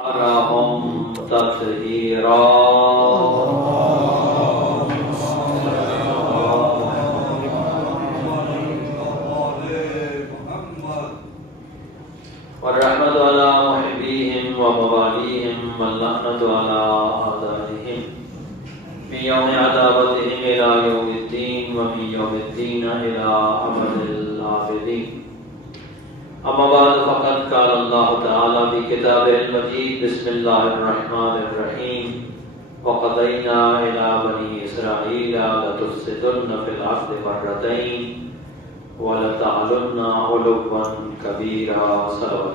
أراهم تطهيرا والرحمة على محبيهم ومواليهم واللعنة على أعدائهم من يوم عذابتهم إلى يوم الدين ومن يوم الدين إلى أبد الآبدين. أما بعد فقد قال الله تعالى في كتابه المجيد بسم الله الرحمن الرحيم وقضينا إلى بني إسرائيل لتفسدن في الأرض مرتين ولتعلن علوا كبيرا. صلوات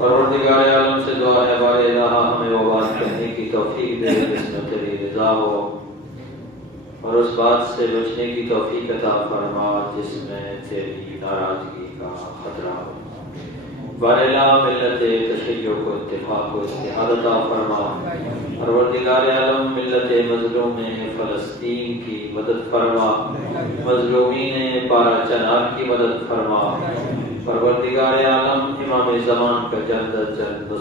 پروردگار عالم سے دعا ہے بار الہ ہمیں وہ بات کہنے کی توفیق دے جس میں تیری رضا ہو اور اس بات سے بچنے کی توفیق عطا فرما جس میں تیری ناراضگی کا خطرہ ہو. باراللہ ملت تشیع کو اتفاق و اتحاد عطا فرما. پروردگار عالم ملت مظلوم فلسطین کی مدد فرما. مظلومین پارا چنار کی مدد فرما. پروردگار عالم امام زمان کا جلد از جلد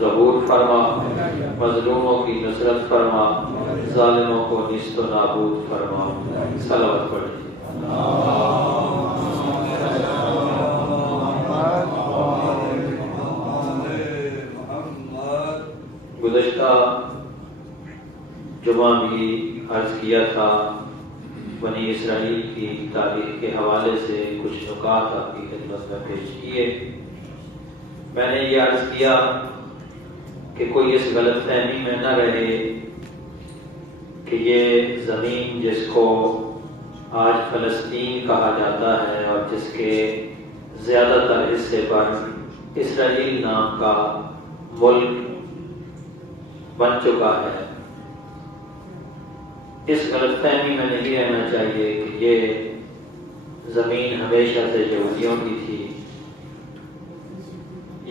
ظہور فرما. مظلوموں کی نصرت فرما. ظالموں کو نیست و نابود فرما. صلوات پڑھیں. گزشتہ جمعہ بھی عرض کیا تھا بنی اسرائیل کی تاریخ کے حوالے سے کچھ نکات آپ کی خدمت میں پیش کیے. میں نے یہ عرض کیا کہ کوئی اس غلط فہمی میں نہ رہے کہ یہ زمین جس کو آج فلسطین کہا جاتا ہے اور جس کے زیادہ تر حصے پر اسرائیل نام کا ملک بن چکا ہے، اس غلط فہمی میں نہیں رہنا چاہیے کہ یہ زمین ہمیشہ سے یہودیوں کی تھی.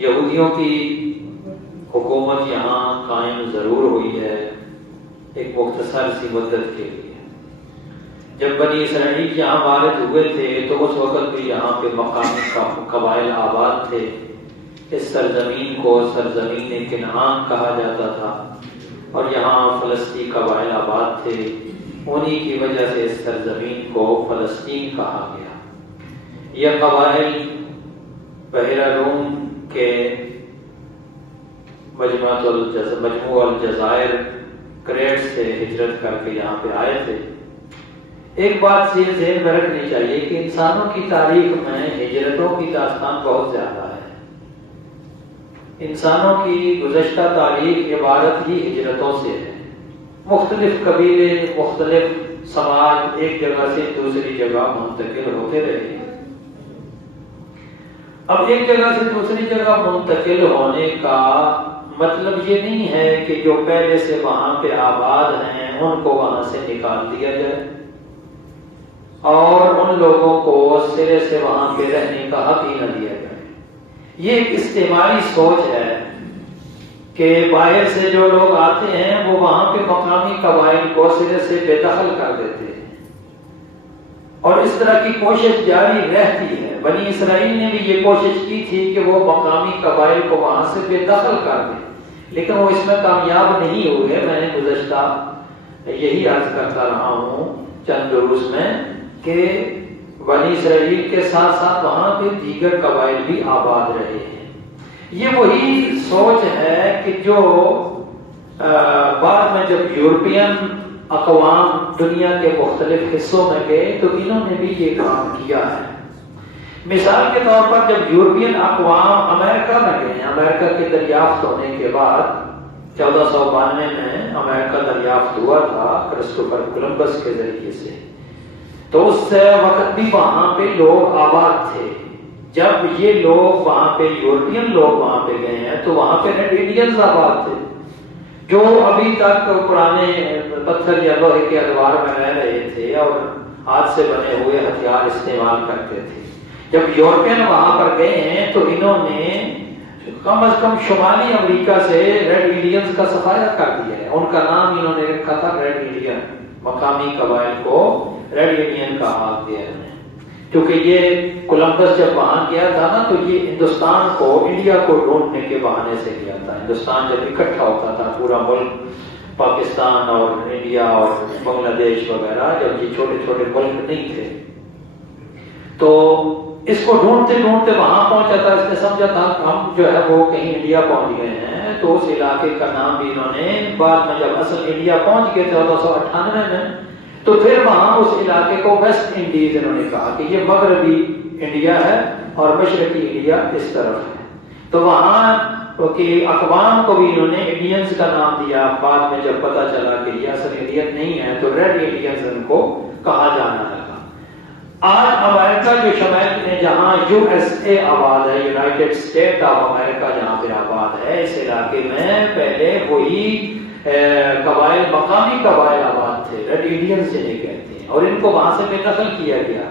یہودیوں کی حکومت یہاں قائم ضرور ہوئی ہے ایک مختصر سی مدت کے لیے. جب بنی اسرائیل یہاں وارد ہوئے تھے تو اس وقت بھی یہاں پہ مقامی قبائل آباد تھے. اس سرزمین کو سرزمین کنعان کہا جاتا تھا اور یہاں فلسطین قبائل آباد تھے. انہی کی وجہ سے اس سرزمین کو فلسطین کہا گیا. یہ قبائل بحیرہ روم کے مجموع الجزائر کریٹ سے ہجرت کر کے یہاں پہ آئے تھے. ایک بات یہ ذہن میں رکھنی چاہیے کہ انسانوں کی تاریخ میں ہجرتوں کی داستان بہت زیادہ ہے. انسانوں کی گزشتہ تاریخ عبارت ہی ہجرتوں سے ہے. مختلف قبیلے، مختلف سماج ایک جگہ سے دوسری جگہ منتقل ہوتے رہے. اب ایک جگہ سے دوسری جگہ منتقل ہونے کا مطلب یہ نہیں ہے کہ جو پہلے سے وہاں پہ آباد ہیں ان کو وہاں سے نکال دیا جائے اور ان لوگوں کو سرے سے وہاں پہ رہنے کا حق ہی نہ دیا جائے. یہ ایک استعماری سوچ ہے کہ باہر سے جو لوگ آتے ہیں وہ وہاں پہ مقامی قبائل کو سرے سے بے دخل کر دیتے ہیں اور اس طرح کی کوشش جاری رہتی ہے. بنی اسرائیل نے بھی یہ کوشش کی تھی کہ وہ مقامی قبائل کو وہاں سے بے دخل کر دیں لیکن وہ اس میں کامیاب نہیں ہوئے. میں نے گزشتہ یہی عرض کرتا رہا ہوں چند دروس میں کہ بنی اسرائیل کے ساتھ ساتھ وہاں پہ دیگر قبائل بھی آباد رہے ہیں. یہ وہی سوچ ہے کہ جو بعد میں جب یورپین اقوام دنیا کے مختلف حصوں میں گئے تو انہوں نے بھی یہ کام کیا ہے. مثال کے طور پر جب یورپین اقوام امریکہ میں گئے، امریکہ کے دریافت ہونے کے بعد 1492 میں امریکہ دریافت ہوا تھا کرسٹوفر کولمبس کے ذریعے سے، تو اس وقت بھی وہاں پہ لوگ آباد تھے. جب یہ لوگ وہاں پہ یورپین لوگ وہاں پہ گئے ہیں تو وہاں پہ ریڈ انڈینز آباد تھے جو ابھی تک پرانے پتھر یا لوہے کے ادوار میں رہ رہے تھے اور ہاتھ سے بنے ہوئے ہتھیار استعمال کرتے تھے. جب یورپین وہاں پر گئے ہیں تو انہوں نے کم از کم شمالی امریکہ سے ریڈ انڈینز کا صفایا کر دیا ہے. ان کا نام انہوں نے رکھا تھا ریڈ انڈین. مقامی قبائل کو ریڈ انڈین کا حق دیا ہے. کیونکہ یہ کولمبس جب وہاں گیا تھا نا تو یہ ہندوستان کو انڈیا کو ڈھونڈنے کے بہانے سے گیا تھا. ہندوستان جب اکٹھا ہوتا تھا پورا ملک، پاکستان اور انڈیا اور بنگلہ دیش وغیرہ، جب یہ چھوٹے چھوٹے ملک نہیں تھے تو اس کو ڈھونڈتے ڈھونڈتے وہاں پہنچا تھا. اس نے سمجھا تھا ہم جو ہے وہ کہیں انڈیا پہنچ گئے ہیں، تو اس علاقے کا نام بھی انہوں نے بعد میں جب اصل انڈیا پہنچ گئے 1498 میں تو پھر وہاں اس علاقے کو ویسٹ انڈیز انہوں نے کہا کہ یہ مغربی انڈیا ہے اور مشرقی انڈیا اس طرف ہے. تو وہاں کہ اقوام کو بھی انہوں نے انڈینز کا نام دیا. بعد میں جب پتا چلا کہ یہ اصل انڈین نہیں ہے تو ریڈ انڈینز ان کو کہا جانا لگا. آج امریکہ جو شمال میں جہاں یو ایس اے آباد ہے، یونائٹڈ اسٹیٹ آف امریکہ جہاں پہ آباد ہے، اس علاقے میں پہلے وہی قبائل، مقامی قبائل آباد تھے، ریڈ انڈینز جنہیں کہتے ہیں، اور ان کو وہاں سے بے دخل کیا گیا.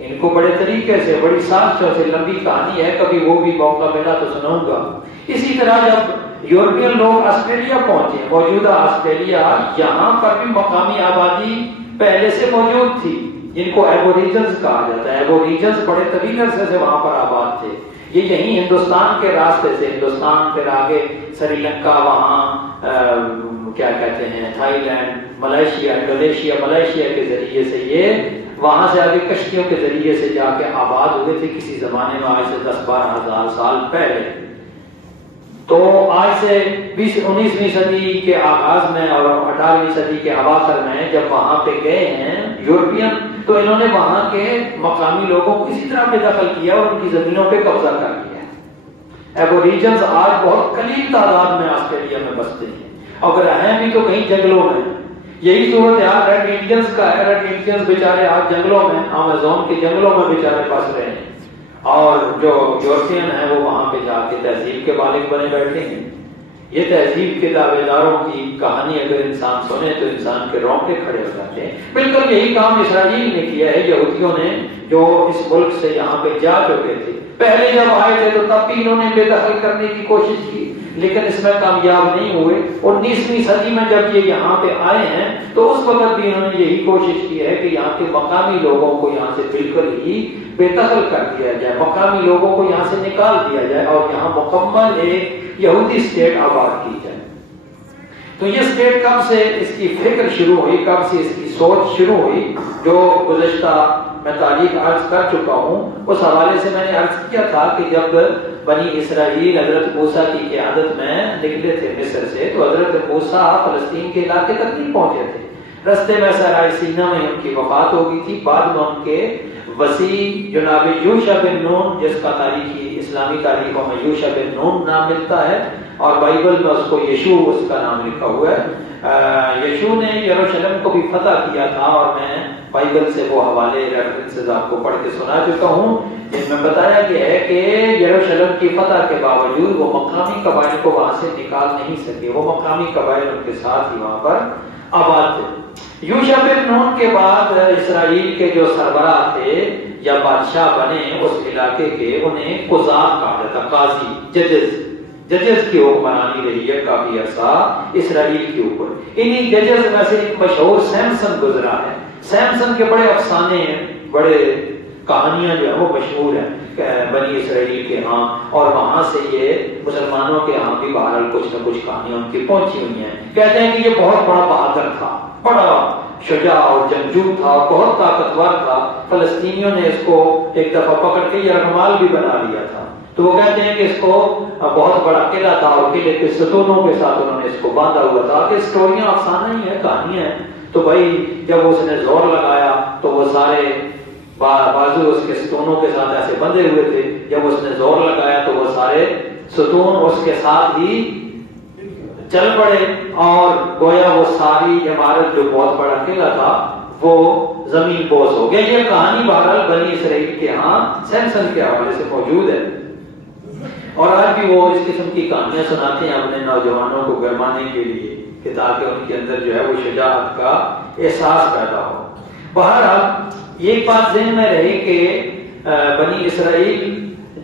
ان کو بڑے طریقے سے، بڑی سازشوں سے، لمبی کہانی ہے، کبھی وہ بھی موقع ملا تو سناؤں گا. اسی طرح جب یورپین لوگ آسٹریلیا پہنچے، موجودہ آسٹریلیا، یہاں پر بھی مقامی آبادی پہلے سے موجود تھی جن کو ایبوریجنز کہا جاتا ہے. ایبوریجنز بڑے طویل عرصے سے وہاں پر آباد تھے. یہ یہیں ہندوستان کے راستے سے، ہندوستان پھر آگے سری لنکا، وہاں کیا کہتے ہیں، Thailand, Malaysia, Indonesia, Malaysia کے ذریعے سے یہ وہاں سے آگے کشتیوں کے ذریعے سے جا کے آباد ہوئے تھے کسی زمانے میں، آج سے 10-12 ہزار سال پہلے. تو آج سے 19ویں صدی کے آغاز میں اور 18ویں صدی کے اواخر میں جب وہاں پہ گئے ہیں یورپین، تو انہوں نے وہاں کے مقامی لوگوں کو اسی طرح بے دخل کیا اور ان کی زمینوں پہ قبضہ کر لیا. ایبوریجنز آج بہت قلیل تعداد میں آسٹریلیا میں بستے ہیں، اگر ہیں بھی تو کہیں جنگلوں میں. یہی صورتحال ریڈ انڈینز کا ہے. ریڈ انڈینز بیچارے آج جنگلوں میں، امازون کے جنگلوں میں بیچارے بس رہے ہیں، اور جو یورپین ہیں وہ وہاں پہ جا کے تہذیب کے مالک بنے بیٹھے ہیں. یہ تہذیب کے دعوے داروں کی کہانی اگر انسان سنے تو انسان کے رونگٹے کھڑے ہو جاتے ہیں. بالکل یہی کام اسرائیل نے کیا ہے، یہودیوں نے جو اس ملک سے یہاں پہ جا چکے تھے. پہلے جب آئے تھے تو تب بھی انہوں نے بے دخل کرنے کی کوشش کی، لیکن اس میں کامیاب نہیں ہوئے. 19ویں صدی میں جب یہ یہاں پہ آئے ہیں تو اس وقت بھی انہوں نے یہی کوشش کی ہے کہ یہاں کے مقامی لوگوں کو یہاں سے بالکل ہی بے دخل کر دیا جائے، مقامی لوگوں کو یہاں سے نکال دیا جائے اور یہاں مکمل ایک یہودی اسٹیٹ آباد کی جائے. تو یہ اسٹیٹ کب سے اس کی فکر شروع ہوئی، کب سے اس کی سوچ شروع ہوئی، جو گزشتہ میں تاریخ عرض کر چکا ہوں. اس حوالے سے میں نے عرض کیا تھا کہ جب بنی اسرائیل حضرت موسیٰ کی قیادت میں نکلے تھے مصر سے، تو حضرت موسیٰ فلسطین کے علاقے تک نہیں پہنچے تھے. رستے میں صحرائے سینا میں ان کی وفات ہو گئی تھی. بعد میں ان کے وسیع جناب یوشع بن نون، جس کا تاریخی اسلامی تاریخوں میں یوشع بن نون نام ملتا ہے اور بائبل میں اس کو یشوع اس کا نام لکھا ہوا ہے. یشوع نے یروشلم کو بھی فتح کیا تھا، اور میں بائبل سے وہ حوالے ریفرنسز آپ کو پڑھ کے سنا چکا ہوں جن میں بتایا گیا ہے کہ یروشلم کی فتح کے باوجود وہ مقامی قبائل کو وہاں سے نکال نہیں سکے. وہ مقامی قبائل ان کے ساتھ ہی وہاں پر آباد تھے. یوشع بن نون کے بعد اسرائیل کے جو سربراہ تھے یا بادشاہ بنے اس علاقے کے، انہیں قضات کہا جاتا، قاضی، ججز کی حکمرانی رہی ہے کافی عرصہ اسرائیل کے اوپر. انہی ججز میں سے ایک مشہور سیمسن گزرا ہے. سیمسن کے بڑے افسانے ہیں، بڑے کہانیاں جو ہیں وہ مشہور ہیں بنی اسرائیل کے ہاں، اور وہاں سے یہ مسلمانوں کے ہاں بھی بہرحال کچھ نہ کچھ کہانیاں ان کی پہنچی ہوئی ہیں. کہتے ہیں کہ یہ بہت بڑا بہادر تھا، بڑا شجاع اور جنگجو تھا، بہت طاقتور تھا. فلسطینیوں نے اس کو ایک دفعہ پکڑ کے یرغمال بھی بنا لیا تھا. تو وہ کہتے ہیں کہ اس کو بہت بڑا قلعہ تھا اور قلعے کے ستونوں کے ساتھ انہوں نے اس کو باندھا ہوا تھا. کہ اسٹوریاں افسانہ ہی ہیں، کہانیاں ہیں. تو بھائی جب اس نے زور لگایا تو وہ سارے بازو اس کے ستونوں کے ساتھ ایسے بندھے ہوئے تھے. جب اس نے زور لگایا تو وہ سارے ستون اس کے ساتھ ہی چل پڑے، اور گویا وہ ساری عمارت جو بہت بڑا قلعہ تھا وہ زمین بوس ہو گیا. یہ کہانی بہرحال بنی اسرائیل کے ہاں سیمسن کے حوالے سے موجود ہے، اور آج بھی وہ اس قسم کی کہانیاں سناتے ہیں اپنے نوجوانوں کو گرمانے کے لیے، کہ تاکہ ان کے اندر جو ہے وہ شجاعت کا احساس پیدا ہو. بہرحال ایک بات ذہن میں رہے کہ بنی اسرائیل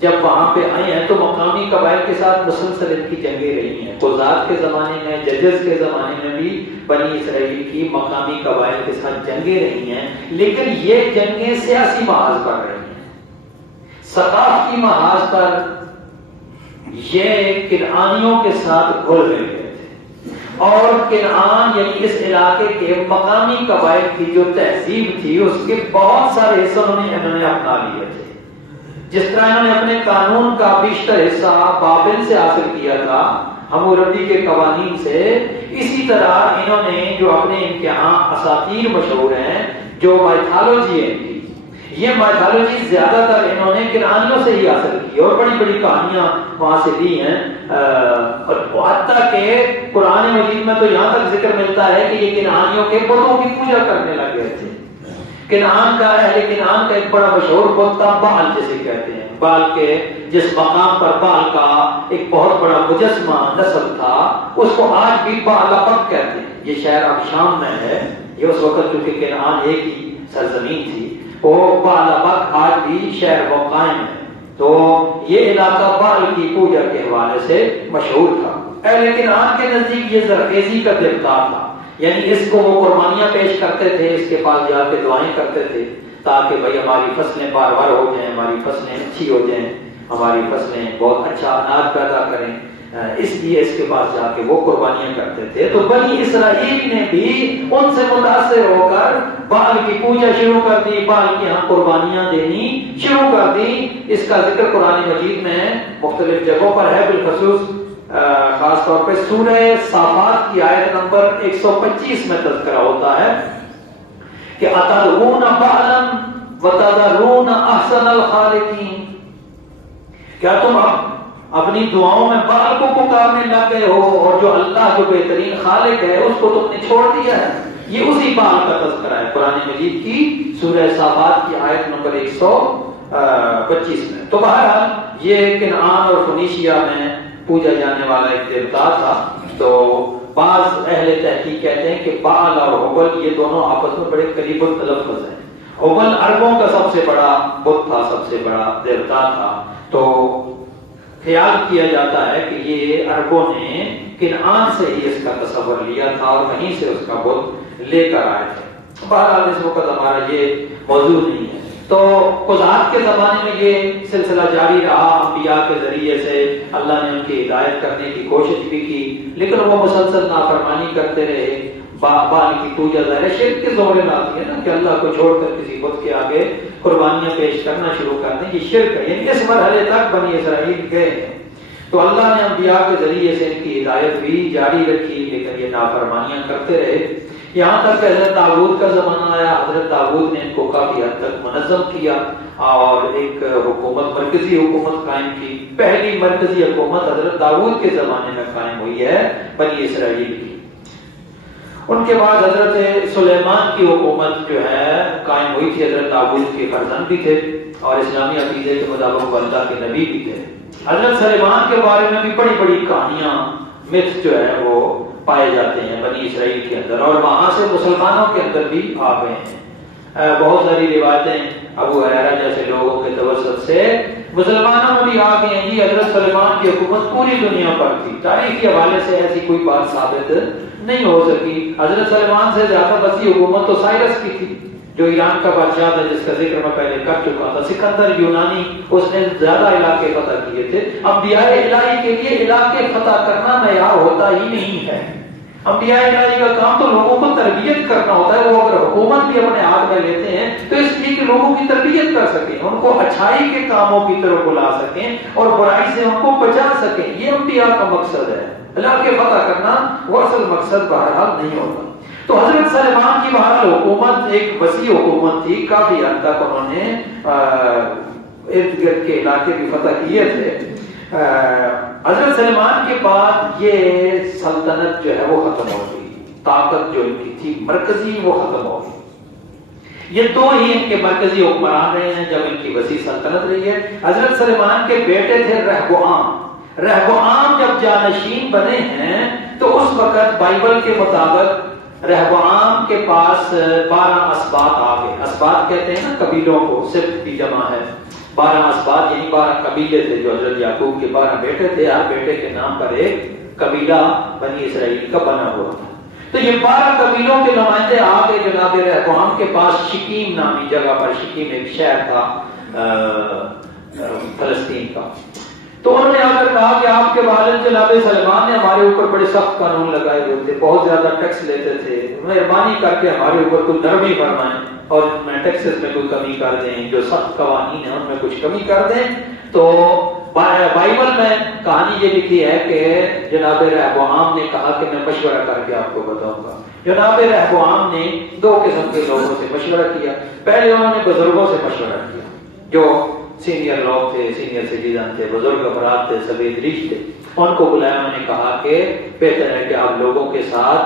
جب وہاں پہ آئے ہیں تو مقامی قبائل کے ساتھ مسلسل ان کی جنگیں رہی ہیں. قضات کے زمانے میں، ججز کے زمانے میں بھی بنی اسرائیل کی مقامی قبائل کے ساتھ جنگیں رہی ہیں، لیکن یہ جنگیں سیاسی محاذ پر رہی ہیں. ثقافتی محاذ پر یہ کنعانیوں کے ساتھ گھل مل گئے تھے، اور کنعان یعنی اس علاقے کے مقامی قبائل کی جو تہذیب تھی اس کے بہت سارے حصے انہوں نے اپنا لیے تھے. جس طرح انہوں نے اپنے قانون کا بیشتر حصہ بابل سے حاصل کیا تھا، حموربی کے قوانین سے، اسی طرح انہوں نے جو اپنے ان کے ہاں اساطیر مشہور ہیں، جو مائتھالوجی ہے، یہ مائتھالوجی زیادہ تر انہوں نے کنعانیوں سے ہی حاصل کی اور بڑی بڑی کہانیاں وہاں سے دی ہیں. اور حتیٰ کہ قرآن مجید میں تو یہاں تک ذکر ملتا ہے کہ یہ کنعانیوں کے بتوں کی پوجا کرنے لگ گئے تھے. کنعان کا ایک بڑا مشہور بت تھا بال، جسے کہتے ہیں بال کے، جس مقام پر بال کا ایک بہت بڑا مجسمہ نصب تھا، اس کو آج بھی بالابک کہتے ہیں. یہ شہر اب شام میں ہے، یہ اس وقت چونکہ کنعان ایک ہی سرزمین تھی، وہ بالابک آج بھی شہر وہ قائم ہے. تو یہ علاقہ بال کی پوجا کے حوالے سے مشہور تھا. اہل کنعان کے نزدیک یہ زرخیزی کا دیوتا تھا، یعنی اس کو وہ قربانیاں پیش کرتے تھے، اس کے پاس جا کے دعائیں کرتے تھے تاکہ بھائی ہماری فصلیں بار بار ہو جائیں، ہماری فصلیں اچھی ہو جائیں، ہماری فصلیں بہت اچھا اناج پیدا کریں. اس لیے اس کے پاس جا کے وہ قربانیاں کرتے تھے. تو بنی اسرائیل نے بھی ان سے متاثر ہو کر بال کی پوجا شروع کر دی، بال کی یہاں قربانیاں دینی شروع کر دی. اس کا ذکر قرآن مجید میں مختلف جگہوں پر ہے، بالخصوص خاص طور پہ سورہ صافات کی آیت نمبر 125 میں تذکرہ ہوتا ہے کہ اتدعون بعلا وتذرون احسن الخالقین، کیا تم اپنی دعاؤں میں بال کو پکارنے لگ گئے ہو اور جو اللہ جو بہترین خالق ہے اس کو تم نے چھوڑ دیا ہے. یہ اسی بال کا تذکرہ ہے قرآن مجید کی سورہ صافات کی آیت نمبر 125 میں. تو بہرحال یہ کنعان اور فنیشیا میں پوجا جانے والا ایک دیوتا تھا. تو بعض اہل تحقیق کہتے ہیں کہ بال اور حبل یہ دونوں آپس میں بڑے قریب التلفظ ہیں. حبل عربوں کا سب سے بڑا بت تھا، سب سے بڑا دیوتا تھا. تو خیال کیا جاتا ہے کہ یہ عربوں نے کنعان سے ہی اس کا تصور لیا تھا اور وہیں سے اس کا بت لے کر آئے تھے. بہرحال اس وقت ہمارا یہ موضوع نہیں ہے. تو قضات کے زمانے میں یہ سلسلہ جاری رہا، انبیاء کے ذریعے سے اللہ نے ان کی ہدایت کرنے کی کوشش بھی کی، لیکن وہ مسلسل نافرمانی کرتے رہے. بال کی پوجا ظاہر شرک کے زمرے میں آتی ہے نا، کہ اللہ کو چھوڑ کر کسی بت کے آگے قربانیاں پیش کرنا شروع کر دیں، یہ شرک ہے. یعنی اس مرحلے تک بنی اسرائیل گئے ہیں. تو اللہ نے انبیاء کے ذریعے سے ان کی ہدایت بھی جاری رکھی، لیکن یہ نافرمانیاں کرتے رہے. یہاں تک کہ حضرت داؤد کا زمانہ آیا. حضرت داؤد نے ان کو کافی حد تک منظم کیا اور ایک حکومت، مرکزی حکومت قائم کی. پہلی مرکزی حکومت حضرت داؤد کے زمانے میں قائم ہوئی ہے بنی اسرائیل کی. ان کے بعد حضرت سلیمان کی حکومت جو ہے قائم ہوئی تھی. حضرت داؤد کے فرزند بھی تھے اور اسلامی عقیدے کے مطابق اللہ کے نبی بھی تھے. حضرت سلیمان کے بارے میں بھی بڑی بڑی کہانیاں، متھ جو ہے وہ پائے جاتے ہیں بنی اسرائیل کے اندر، اور وہاں سے مسلمانوں کے اندر بھی آ گئے ہیں. بہت ساری روایتیں ابو ہریرہ جیسے لوگوں کے توسط سے مسلمانوں میں بھی آ گئی ہیں. جی حضرت سلیمان کی حکومت پوری دنیا پر تھی. تاریخ کے حوالے سے ایسی کوئی بات ثابت نہیں ہو سکی. حضرت سلیمان سے زیادہ وسیع حکومت تو سائرس کی تھی، جو ایران کا بادشاہ تھا، جس کا ذکر میں پہلے کر چکا تھا. سکندر یونانی، اس نے زیادہ علاقے فتح کیے تھے. انبیاء الہی کے لیے علاقے فتح کرنا معیار ہوتا ہی نہیں ہے. انبیاء الہی کا کام تو لوگوں کو تربیت کرنا ہوتا ہے. وہ اگر حکومت بھی اپنے ہاتھ میں لیتے ہیں تو اس لیے کہ لوگوں کی تربیت کر سکیں، ان کو اچھائی کے کاموں کی طرف بلا سکیں اور برائی سے ان کو بچا سکیں. یہ انبیاء کا مقصد ہے. علاقے فتح کرنا وہ اصل مقصد بہرحال نہیں ہوتا. تو حضرت سلیمان کی بہرحال حکومت ایک وسیع حکومت تھی. کافی حد تک انہوں نے ارد گرد کے علاقے بھی فتح کیے تھے. حضرت سلیمان کے بعد یہ سلطنت جو ہے وہ ختم ہو گئی. طاقت جو ان کی تھی مرکزی وہ ختم ہو گئی. یہ دو ہی ان کے مرکزی حکمران رہے ہیں جب ان کی وسیع سلطنت رہی ہے. حضرت سلیمان کے بیٹے تھے رہبوعام. رہبوعام جب جانشین بنے ہیں تو اس وقت بائبل کے مطابق رہبوعام کے پاس 12 اسباط آ گئے. اسباط کہتے ہیں نا قبیلوں کو، سبت کی جمع ہے. 12 اسباط یعنی 12 قبیلے تھے جو حضرت یعقوب کے 12 بیٹے تھے، ہر بیٹے کے نام پر ایک قبیلہ بنی اسرائیل کا بنا ہوا تھا۔ تو یہ 12 قبیلوں کے نمائندے آ کے جناب رہبوام کے پاس شکیم نامی جگہ پر، شکیم ایک شہر تھا فلسطین کا، تو انہوں نے آ کر کہا کہ آپ کے والد جناب سلیمان نے ہمارے اوپر بڑے سخت قانون لگائے ہوئے تھے، بہت زیادہ ٹیکس لیتے تھے، مہربانی کر کے ہمارے اوپر کوئی نرمی فرمائیں اور میں ٹیکسز میں کوئی کمی کر دیں، جو سخت قوانین ہیں ان میں کچھ کمی کر دیں۔ تو بائبل میں کہانی یہ لکھی ہے کہ جناب رہبوام نے کہا کہ میں مشورہ کر کے آپ کو بتاؤں گا۔ جناب رہبوام نے 2 قسم کے لوگوں سے مشورہ کیا۔ پہلے انہوں نے بزرگوں سے مشورہ کیا جو سینئر لوگ تھے، سینئر سٹیزن تھے، بزرگ افراد تھے، سفید ریش تھے، ان کو بلایا، انہوں نے کہا کہ بہتر ہے کہ آپ لوگوں کے ساتھ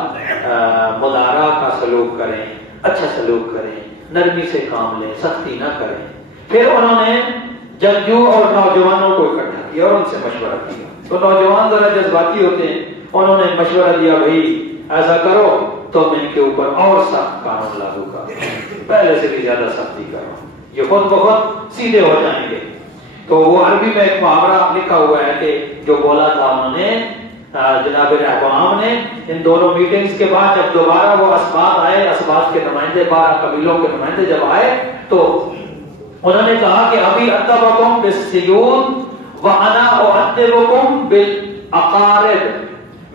مدارا کا سلوک کریں، اچھا سلوک کریں، نرمی سے کام لیں، سختی نہ کریں۔ پھر انہوں نے جنگجو اور نوجوانوں کو اکٹھا کیا اور ان سے مشورہ کیا۔ تو نوجوان ذرا جذباتی ہوتے ہیں، انہوں نے مشورہ دیا بھائی ایسا کرو تو میں ان کے اوپر اور سخت قانون لاگو کروں، پہلے سے بھی زیادہ سختی کروں، یہ خود بخود سیدھے ہو جائیں گے۔ تو وہ عربی میں ایک محاورہ لکھا ہوا ہے کہ جو بولا تھا انہوں نے جناب رہبوام نے ان دونوں میٹنگز کے بعد، جب دوبارہ وہ اسباط آئے، اسباط کے نمائندے 12 قبیلوں کے نمائندے جب آئے تو انہوں نے کہا کہ ابھی ادبکم بالسیون وانا اؤدبکم بالاقارب،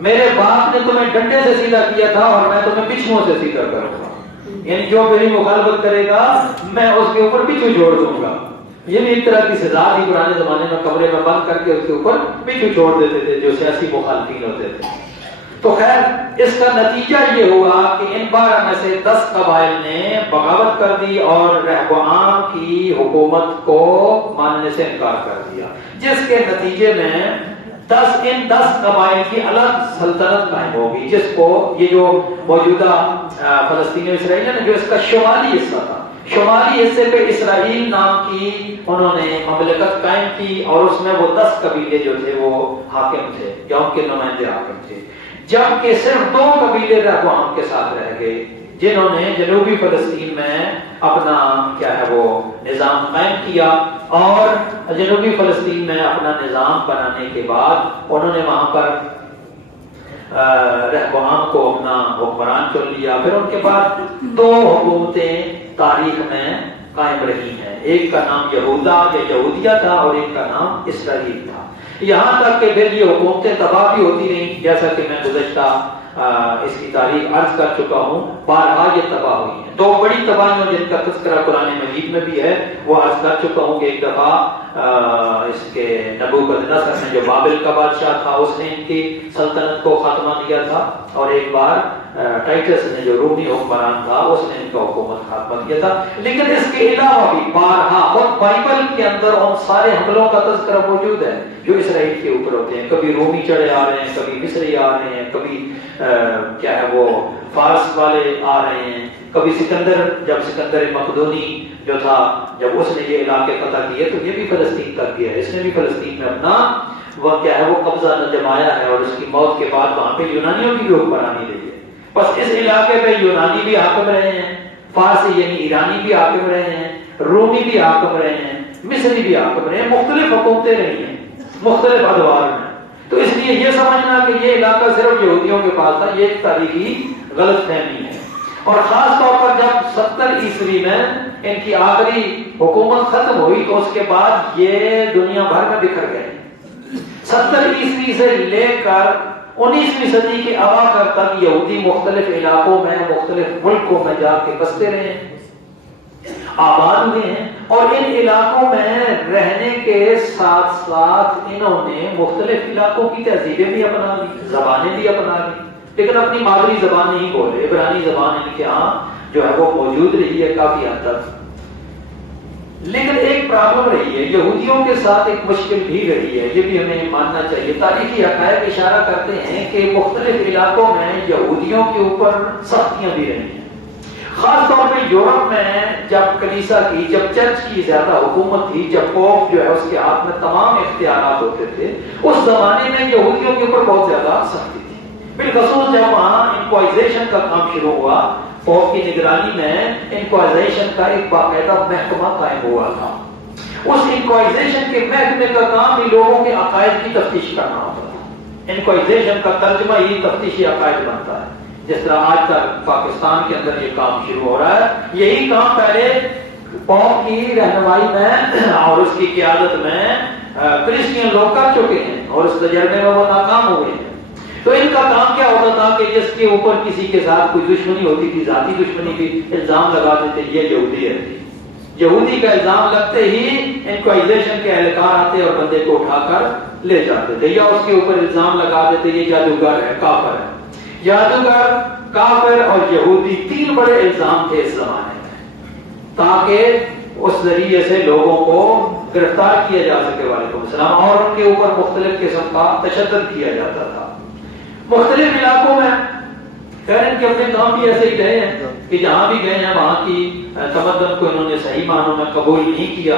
میرے باپ نے تمہیں ڈنڈے سے سیدھا کیا تھا اور میں تمہیں بچھوؤں سے سیدھا کروں گا، یعنی جو میری مخالفت کرے گا میں اس کے اوپر بچھو چھوڑ دوں گا۔ یہ بھی ایک طرح کی سزا تھی، پرانے زمانے میں کمرے میں بند کر کے اس کے اوپر بچھو چھوڑ دیتے تھے جو سیاسی مخالفین ہوتے تھے۔ تو خیر اس کا نتیجہ یہ ہوا کہ ان 12 میں سے 10 قبائل نے بغاوت کر دی اور رہبوام کی حکومت کو ماننے سے انکار کر دیا، جس کے نتیجے میں ان 10 قبائل کی الگ سلطنت قائم ہوگی، جس کو یہ جو موجودہ فلسطین و اسرائیل ہے جو اس کا شمالی حصہ تھا، شمالی حصے پہ اسرائیل نام کی انہوں نے مملکت قائم کی اور اس میں وہ 10 قبیلے جو تھے وہ حاکم تھے یا ان کے نمائندے حاکم تھے، جبکہ صرف 2 قبیلے رہبوام کے ساتھ رہ گئے جنہوں نے جنوبی فلسطین میں اپنا کیا ہے وہ نظام قائم کیا، اور جنوبی فلسطین میں اپنا نظام بنانے کے بعد انہوں نے وہاں پر رہبوام کو اپنا حکمران چن لیا۔ پھر ان کے بعد 2 حکومتیں تاریخ میں قائم رہی ہیں، ایک کا نام یہودا یا یہودیہ تھا اور ایک کا نام اسرائیل تھا، یہاں تک کہ پھر یہ حکومتیں تباہ بھی ہوتی رہیں، جیسا کہ میں گزشتہ اس کی تاریخ عرض کر چکا ہوں، بارہا یہ تباہ ہوئی ہیں۔ 2 بڑی تباہیوں جن کا تذکرہ قرآن مجید میں بھی ہے وہ عرض کر چکا ہوں کہ ایک دفعہ اس کے نبوکدنصر نے جو بابل کا بادشاہ تھا اس نے ان کی سلطنت کو خاتمہ دیا تھا، اور ایک بار ٹائٹس نے جو رومی حکمران تھا اس نے ان کا حکومت خاتمہ کیا تھا۔ لیکن اس کے علاوہ بھی بارہا، اور بائبل کے اندر ان سارے حملوں کا تذکرہ موجود ہے جو اسرائیل کے اوپر ہوتے ہیں، کبھی رومی چڑھے آ رہے ہیں، کبھی مصری آ رہے ہیں، کبھی کیا ہے وہ فارس والے آ رہے ہیں، کبھی جب سکندر مقدونی جو تھا جب اس نے یہ علاقے فتح کیے تو یہ بھی فلسطین تک گیا ہے، اس نے بھی فلسطین میں اپنا وہ کیا ہے وہ قبضہ جمایا ہے، اور اس کی موت کے بعد وہاں پہ یونانیوں کی بھی حکمرانی رہی ہے۔ بس اس علاقے پہ یونانی بھی حاکم رہے ہیں، فارسی یعنی ایرانی بھی حاکم رہے ہیں، رومی بھی حاکم رہے ہیں، مصری بھی حاکم رہے ہیں، مختلف حکومتیں رہی ہیں مختلف ادوار میں۔ تو اس لیے یہ سمجھنا کہ یہ علاقہ صرف یہودیوں کے پاس تھا یہ ایک تاریخی غلط فہمی ہے، اور خاص طور پر جب 70 عیسوی میں ان کی آخری حکومت ختم ہوئی تو اس کے بعد یہ دنیا بھر میں بکھر گئے۔ 70 عیسوی سے لے کر 19ویں صدی کے اواخر تک یہودی مختلف علاقوں میں مختلف ملکوں میں جا کے بستے رہے ہیں، آباد ہوئے ہیں، اور ان علاقوں میں رہنے کے ساتھ ساتھ انہوں نے مختلف علاقوں کی تہذیبیں بھی اپنا لی، زبانیں بھی اپنا لی، لیکن اپنی مادری زبان نہیں بولے۔ عبرانی زبان ان کے ہاں جو ہے وہ موجود رہی ہے کافی حد تک، لیکن ایک پرابلم رہی ہے، یہودیوں کے ساتھ ایک مشکل بھی رہی ہے، یہ بھی ہمیں ماننا چاہیے۔ تاریخی حقائق اشارہ کرتے ہیں کہ مختلف علاقوں میں یہودیوں کے اوپر سختیاں بھی رہی ہیں، خاص طور پہ یورپ میں جب کلیسا کی، جب چرچ کی زیادہ حکومت تھی، جب پوپ جو ہے اس کے ہاتھ میں تمام اختیارات ہوتے تھے، اس زمانے میں یہودیوں کے اوپر بہت زیادہ سختی تھی۔ بالخصوص جب وہاں انکوائزیشن کا کام شروع ہوا، پوپ کی نگرانی میں انکوائزیشن کا ایک باقاعدہ محکمہ قائم ہوا تھا، اس انکوائزیشن کے محکمے کا کام بھی لوگوں کے عقائد کی تفتیش کرنا ہوتا تھا. انکوائزیشن کا ترجمہ ہی تفتیشی عقائد بنتا ہے. جس طرح آج تک پاکستان کے اندر یہ کام شروع ہو رہا ہے, یہی کام پہلے قوم کی رہنمائی میں اور اس کی قیادت میں کرسچین لوگ کر چکے ہیں اور اس تجربے میں وہ ناکام ہو گئے ہیں. تو ان کا کام کیا ہوتا تھا کہ جس کے اوپر کسی کے ساتھ کوئی دشمنی ہوتی تھی, ذاتی دشمنی بھی, الزام لگاتے تھے یہ یہودی ہے. یہودی کا الزام لگتے ہی انکوائزیشن کے اہلکار آتے اور بندے کو اٹھا کر لے جاتے تھے, یا اس کے اوپر الزام لگا دیتے یہ جادوگر ہے, کافر ہے. جادوگر, کافر اور یہودی تین بڑے الزام تھے اس زمانے میں, تاکہ اس ذریعے سے لوگوں کو گرفتار کیا جا سکے. وعلیکم السلام. اور ان کے اوپر مختلف قسم کا تشدد کیا جاتا تھا. مختلف علاقوں میں خیر ان کے اپنے کام بھی ایسے ہی رہے ہیں کہ جہاں بھی گئے ہیں وہاں کی تمدن کو انہوں نے صحیح معنوں میں قبول نہیں کیا,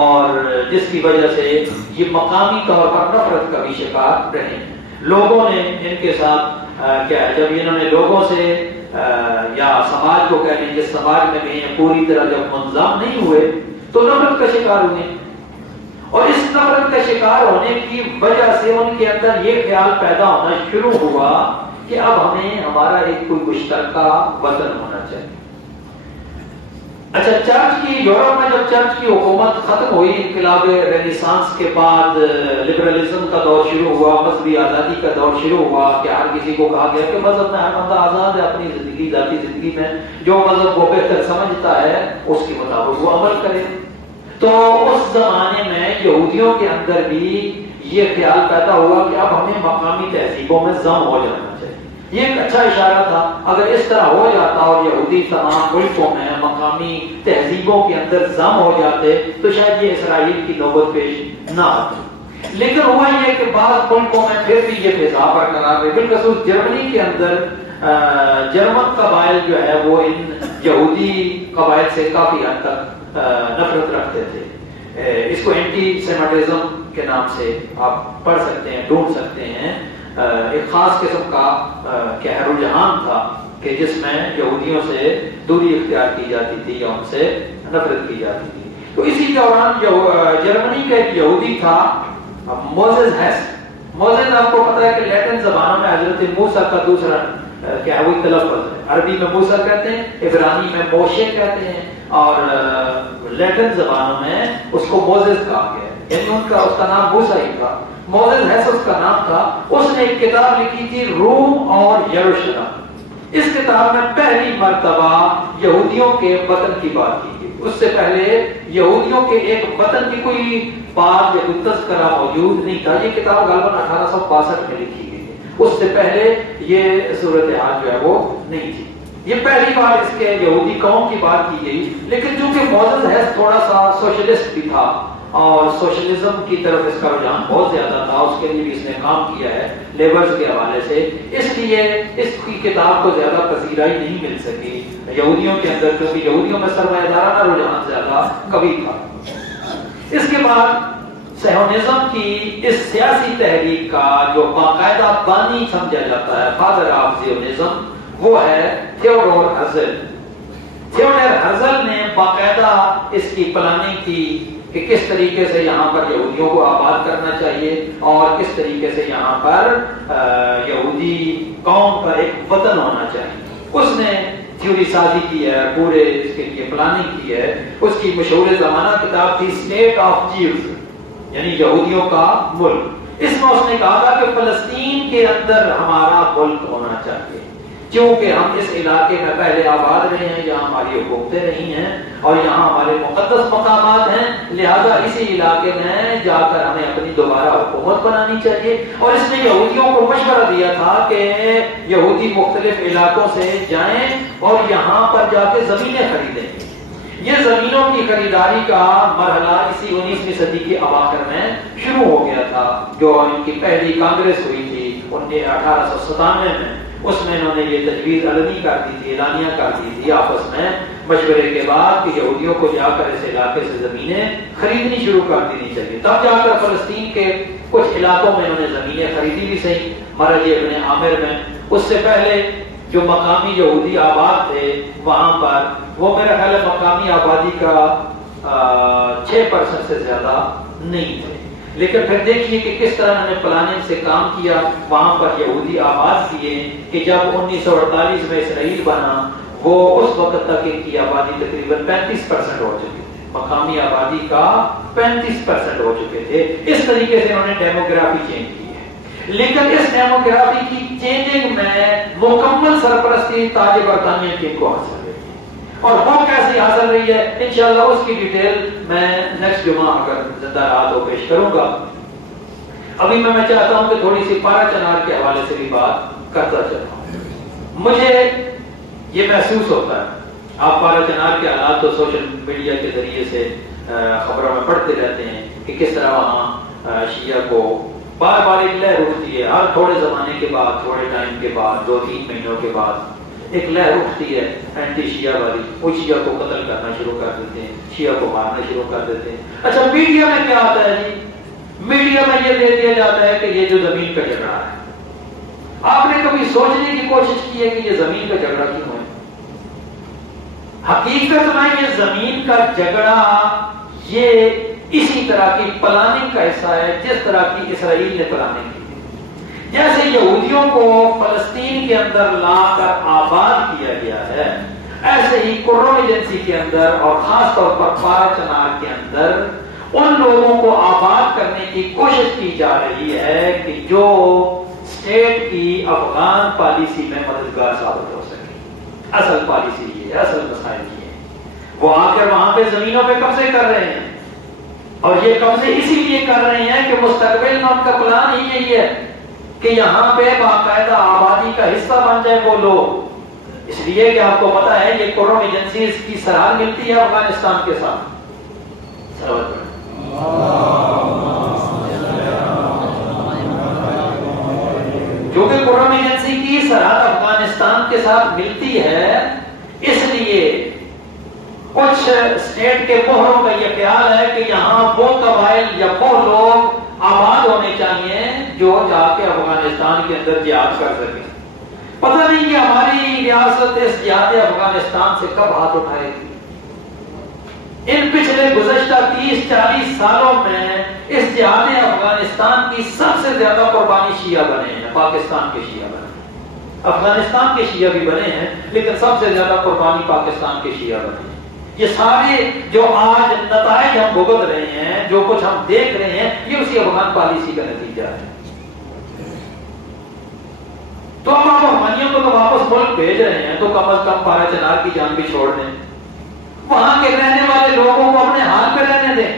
اور جس کی وجہ سے یہ مقامی طور پر نفرت کا بھی شکار رہے ہیں. لوگوں نے ان کے ساتھ کیا ہے, جب انہوں نے لوگوں سے یا سماج کو کہہ لیں جس سماج میں بھی پوری طرح جب منظم نہیں ہوئے تو نفرت کا شکار ہوئے, اور اس نفرت کا شکار ہونے کی وجہ سے ان کے اندر یہ خیال پیدا ہونا شروع ہوا کہ اب ہمیں ہمارا ایک کوئی مشترکہ وطن ہونا چاہیے. اچھا, چرچ کی یورپ میں جب چرچ کی حکومت ختم ہوئی, انقلاب رینیسانس کے بعد لبرلزم کا دور شروع ہوا, مذہبی آزادی کا دور شروع ہوا کہ ہر کسی کو کہا گیا کہ مذہب میں ہر بندہ آزاد ہے اپنی زندگی, ذاتی زندگی میں جو مذہب وہ بہتر سمجھتا ہے اس کے مطابق وہ عمل کرے. تو اس زمانے میں یہودیوں کے اندر بھی یہ خیال پیدا ہوا کہ اب ہمیں مقامی تہذیبوں میں ضم ہو جانا چاہیے. یہ ایک اچھا اشارہ تھا. اگر اس طرح ہو جاتا اور یہودی تمام ملکوں میں مقامی تہذیبوں کے اندر ضم ہو جاتے تو شاید یہ اسرائیل کی نوبت پیش نہ آتی. لیکن ہوا یہ کہ بعض ملکوں میں پھر بھی یہ فضا برقرار رہی. بالخصوص جرمنی کے اندر جرمن قبائل جو ہے وہ ان یہودی قبائل سے کافی حد تک نفرت رکھتے تھے. اس کو اینٹی سیمیٹزم کے نام سے آپ پڑھ سکتے ہیں, ڈھونڈ سکتے ہیں. ایک خاص قسم کا رجحان تھا کہ جس میں یہودیوں سے دوری اختیار کی جاتی تھی یا ان سے نفرت کی جاتی تھی. تو اسی دوران جرمنی کا ایک یہودی تھا موزیس ہیس. موزیس آپ کو پتا ہے کہ لیٹن زبانوں میں حضرت موسیٰ کا دوسرا کیا ہے وہ تلفظ ہے. عربی میں موسیٰ کہتے ہیں, عبرانی میں موشے کہتے ہیں, اور لیٹن زبانوں میں اس کو موزیس کہا گیا ہے. یعنی اس کا نام موسیٰ ہی تھا. موزیس ہیس اس کا نام تھا. اس نے ایک کتاب لکھی تھی روم اور یروشلم. اس کتاب میں پہلی مرتبہ یہودیوں کے وطن کی بات کی گئی. اس سے پہلے یہودیوں کے ایک وطن کی کوئی بات یا کوئی تذکرہ موجود نہیں تھا. یہ کتاب غالباً 1862 میں لکھی گئی ہے. اس سے پہلے یہ صورتحال جو ہے وہ نہیں تھی. یہ پہلی بار اس کے یہودی قوم کی بات کی گئی. لیکن چونکہ موزیس ہیس تھوڑا سا سوشلسٹ بھی تھا اور سوشلزم کی طرف اس کا رجحان بہت زیادہ تھا, اس کے لیے بھی اس نے کام کیا ہے لیبرز کے حوالے سے, اس لیے اس کی کتاب کو زیادہ پذیرائی نہیں مل سکی یہودیوں کے اندر, کیونکہ یہودیوں میں سرمایہ دارانہ رجحان زیادہ قوی تھا. اس کے بعد صہیونزم کی اس سیاسی تحریک کا جو باقاعدہ بانی سمجھا جاتا ہے, فادر آف زیونزم, وہ ہے تھیوڈور ہرزل. تھیوڈور ہرزل نے باقاعدہ اس کی پلاننگ کی کہ کس طریقے سے یہاں پر یہودیوں کو آباد کرنا چاہیے اور کس طریقے سے یہاں پر یہودی قوم پر ایک وطن ہونا چاہیے. اس نے تھیوری سازی کی ہے, پورے اس کے لیے پلاننگ کی ہے. اس کی مشہور زمانہ کتاب تھی اسٹیٹ آف جیوز, یعنی یہودیوں کا ملک. اس میں اس نے کہا تھا کہ فلسطین کے اندر ہمارا ملک ہونا چاہیے, کیونکہ ہم اس علاقے میں پہلے آباد رہے ہیں, یہاں ہماری حکومتیں نہیں ہیں اور یہاں ہمارے مقدس مقامات ہیں, لہذا اسی علاقے میں جا کر ہمیں اپنی دوبارہ حکومت بنانی چاہیے. اور اس نے یہودیوں کو مشورہ دیا تھا کہ یہودی مختلف علاقوں سے جائیں اور یہاں پر جا کے زمینیں خریدیں. یہ زمینوں کی خریداری کا مرحلہ اسی 19ویں صدی کے اواخر میں شروع ہو گیا تھا. جو ان کی پہلی کانگریس ہوئی تھی 1897 میں, اس میں انہوں نے یہ تجویز علنی کر دی تھی, اعلانیہ کر دی تھی آپس میں مشورے کے بعد کہ یہودیوں کو جا کر اس علاقے سے زمینیں خریدنی شروع کر دینی چاہیے. تب جا کر فلسطین کے کچھ علاقوں میں انہوں نے زمینیں خریدی بھی صحیح, مرج ابن عامر میں. اس سے پہلے جو مقامی یہودی آباد تھے وہاں پر, وہ میرا خیال ہے مقامی آبادی کا 6% سے زیادہ نہیں تھے. لیکن پھر دیکھیے کہ کس طرح انہوں نے پلاننگ سے کام کیا. وہاں پر یہودی آباد کیے کہ جب 1948 میں اسرائیل بنا وہ اس وقت تک ان کی آبادی تقریباً 35% ہو چکی تھی. مقامی آبادی کا 35% ہو چکے تھے. اس طریقے سے انہوں نے ڈیموگرافی چینج کی ہے. لیکن اس ڈیموگرافی کی چینجنگ میں مکمل سرپرستی تاج برطانیہ کی کو حاصل رہی ہے. اور وہ کیسے حاصل رہی ہے انشاءاللہ اس کی ڈیٹیل میں نیکسٹ جمعہ اگر زندہ رہا تو پیش کروں گا. ابھی میں چاہتا ہوں کہ تھوڑی سی پارا چنار کے حوالے سے بھی بات کرتا چلتا ہوں. مجھے یہ محسوس ہوتا ہے آپ پارا چنار کے حالات تو سوشل میڈیا کے ذریعے سے خبروں میں پڑھتے رہتے ہیں کہ کس طرح وہاں شیعہ کو بار بار ایک لہر اٹھتی ہے. ہر تھوڑے زمانے کے بعد تھوڑے ٹائم کے بعد 2-3 مہینوں کے بعد ایک لہر اٹھتی ہے اینٹی شیعہ والی. وہ شیعہ کو قتل کرنا شروع کر دیتے ہیں, شیعہ کو مارنا شروع کر دیتے ہیں. اچھا میڈیا میں کیا آتا ہے جی؟ میڈیا میں یہ دے دیا جاتا ہے کہ یہ جو زمین کا جھگڑا ہے. آپ نے کبھی سوچنے کی کوشش کی ہے کہ یہ زمین کا جھگڑا کیوں ہے؟ حقیقت میں یہ زمین کا جھگڑا یہ اسی طرح کی پلاننگ کا حصہ ہے جس طرح کی اسرائیل نے پلاننگ کی. جیسے یہودیوں کو فلسطین کے اندر لا کر آباد کیا گیا ہے ایسے ہی قرون ایجنسی کے اندر اور خاص طور پر پارا چنار کے اندر ان لوگوں کو آباد کرنے کی کوشش کی جا رہی ہے کہ جو اسٹیٹ کی افغان پالیسی میں مددگار ثابت ہو سکے. اصل پالیسی یہ ہے, اصل مسائل یہ ہے. وہ آ کر وہاں پہ زمینوں پہ قبضے کر رہے ہیں اور یہ قبضے اسی لیے کر رہے ہیں کہ مستقبل میں ان کا پلان ہی یہی ہے کہ یہاں پہ باقاعدہ آبادی کا حصہ بن جائے وہ لوگ. اس لیے کہ آپ کو پتا ہے یہ قرون ایجنسی اس کی سرحد ملتی ہے افغانستان کے ساتھ. کیونکہ قرون ایجنسی کی سرحد افغانستان کے ساتھ ملتی ہے اس لیے کچھ اسٹیٹ کے مہروں کا یہ خیال ہے کہ یہاں وہ قبائل یا وہ لوگ آباد ہونے چاہیے جو جا کے افغانستان کے اندر جہاد کر سکیں. پتہ نہیں کہ ہماری ریاست اس جہاد افغانستان سے کب ہاتھ اٹھائے گی. ان پچھلے گزشتہ 30-40 سالوں میں اس جہاد افغانستان کی سب سے زیادہ قربانی شیعہ بنے ہیں. پاکستان کے شیعہ بنے ہیں, افغانستان کے شیعہ بھی بنے ہیں, لیکن سب سے زیادہ قربانی پاکستان کے شیعہ بنے ہیں. یہ سارے جو آج نتائج ہم بھگت رہے ہیں, جو کچھ ہم دیکھ رہے ہیں, یہ اسی افغان پالیسی کا نتیجہ ہے. تو اب آپ افغانیوں کو تو واپس ملک بھیج رہے ہیں تو کم از کم پارا چنار کی جان بھی چھوڑ دیں. وہاں کے رہنے والے لوگوں کو اپنے حال پہ رہنے دیں,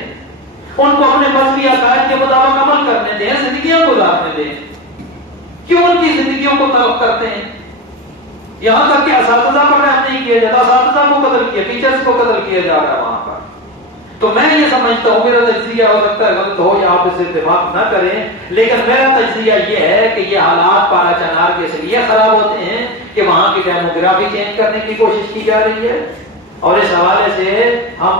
ان کو اپنے مذہبی عقائد کے مطابق عمل کرنے دیں, زندگیاں گزارنے دیں. کیوں ان کی زندگیوں کو طلب کرتے ہیں؟ یہاں تک کہ اساتذہ پر رحم نہیں کیا جاتا, اساتذہ کو قتل کیا, ٹیچرز کو قتل کیا جا رہا ہے وہاں پر. تو میں یہ سمجھتا ہوں, میرا تجزیہ ہو سکتا ہے غلط ہو یا آپ اس سے اتفاق نہ کریں, لیکن میرا تجزیہ یہ ہے کہ یہ حالات پارا چنار کے اس لیے خراب ہوتے ہیں کہ وہاں کی ڈیموگرافی چینج کرنے کی کوشش کی جا رہی ہے. اور اس حوالے سے ہم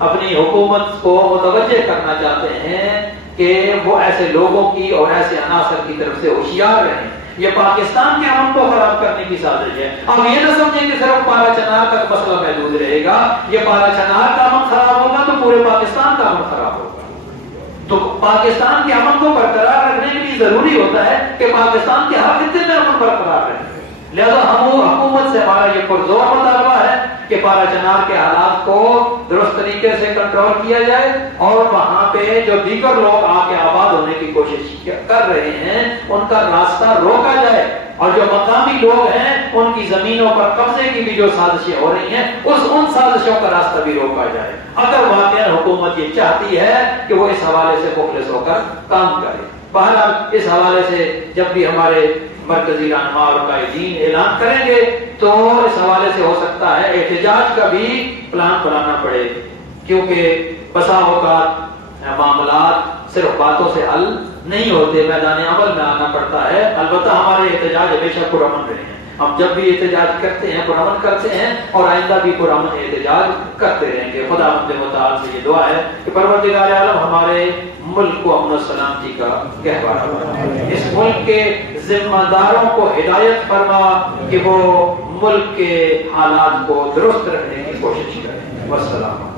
اپنی حکومت کو متوجہ کرنا چاہتے ہیں کہ وہ ایسے لوگوں کی اور ایسے عناصر کی طرف سے ہوشیار رہیں. یہ پاکستان کے امن کو خراب کرنے کی سازش ہے. اب یہ نہ سمجھیں کہ صرف پارا چنار تک مسئلہ محدود رہے گا. یہ پارا چنار کا امن خراب ہوگا تو پورے پاکستان کا امن خراب ہوگا. تو پاکستان کے امن کو برقرار رکھنے کے لیے ضروری ہوتا ہے کہ پاکستان کے ہر خطے میں امن برقرار رہے. لہذا ہم حکومت سے ہمارا یہ پرزور مطالبہ ہے کہ پارا چنار کے حالات کو درست طریقے سے کنٹرول کیا جائے اور وہاں پہ جو دیگر لوگ آ کے آباد ہونے کی کوشش کر رہے ہیں ان کا راستہ روکا جائے, اور جو مقامی لوگ ہیں ان کی زمینوں پر قبضے کی بھی جو سازشیں ہو رہی ہیں ان سازشوں کا راستہ بھی روکا جائے. اگر واقعا حکومت یہ چاہتی ہے کہ وہ اس حوالے سے مخلص ہو کر کام کرے. بہرحال اس حوالے سے جب بھی ہمارے مرکزی رہنما اور قائدین اعلان کریں گے تو اس حوالے سے ہو سکتا ہے احتجاج کا بھی پلان بنانا پڑے, کیونکہ بسا اوقات معاملات صرف باتوں سے حل نہیں ہوتے, میدان عمل میں آنا پڑتا ہے. البتہ ہمارے احتجاج ہمیشہ پرامن رہے ہیں. ہم جب بھی احتجاج کرتے ہیں پرامن کرتے ہیں اور آئندہ بھی پرامن احتجاج کرتے رہیں گے. خداوند متعال سے یہ دعا ہے کہ پروردگار عالم ہمارے ملک کو امن و سلامتی کا گہوارہ بنائے. اس ملک کے ذمہ داروں کو ہدایت فرما کہ وہ ملک کے حالات کو درست رکھنے کی کوشش کریں. والسلام.